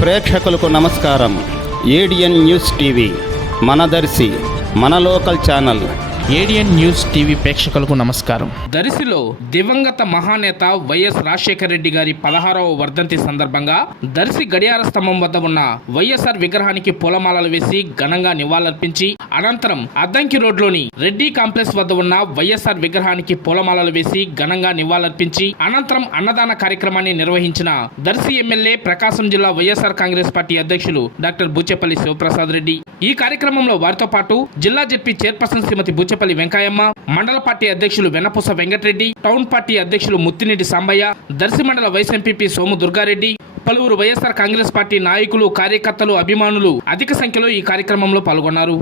ప్రేక్షకులకు నమస్కారం. ADN news TV మన దర్శి మన లోకల్ ఛానల్. ఏడియన్ న్యూస్ టీవీ ప్రేక్షకులకు నమస్కారం. దరిసిలో దివంగత మహానేత వైఎస్ రాజశేఖర రెడ్డి గారి పదహారవ వర్ధంతి సందర్భంగా దర్శి గడియార స్తంభం వద్ద ఉన్న వైఎస్ఆర్ విగ్రహానికి పూలమాలలు వేసి ఘనంగా నివాళులర్పించి అనంతరం అద్దంకి రోడ్లోని రెడ్డి కాంప్లెక్స్ వద్ద ఉన్న వైఎస్ఆర్ విగ్రహానికి పూలమాలలు వేసి ఘనంగా నివాళులర్పించి అనంతరం అన్నదాన కార్యక్రమాన్ని నిర్వహించిన దర్శి ఎమ్మెల్యే ప్రకాశం జిల్లా వైఎస్ఆర్ కాంగ్రెస్ పార్టీ అధ్యక్షులు డాక్టర్ బుచ్చెపల్లి శివప్రసాద్ రెడ్డి. ఈ కార్యక్రమంలో వారితో పాటు జిల్లా జడ్పీ చైర్పర్సన్ శ్రీమతి బుచ్చెపల్లి వెంకయ్యమ్మ మండల పార్టీ అధ్యక్షులు వెన్నపూస వెంకటరెడ్డి టౌన్ పార్టీ అధ్యక్షులు ముత్తినేటి సాంబయ్య దర్శి మండల వైస్ ఎంపీపీ సోము దుర్గారెడ్డి పలువురు వైఎస్ఆర్ కాంగ్రెస్ పార్టీ నాయకులు కార్యకర్తలు అభిమానులు అధిక సంఖ్యలో ఈ కార్యక్రమంలో పాల్గొన్నారు.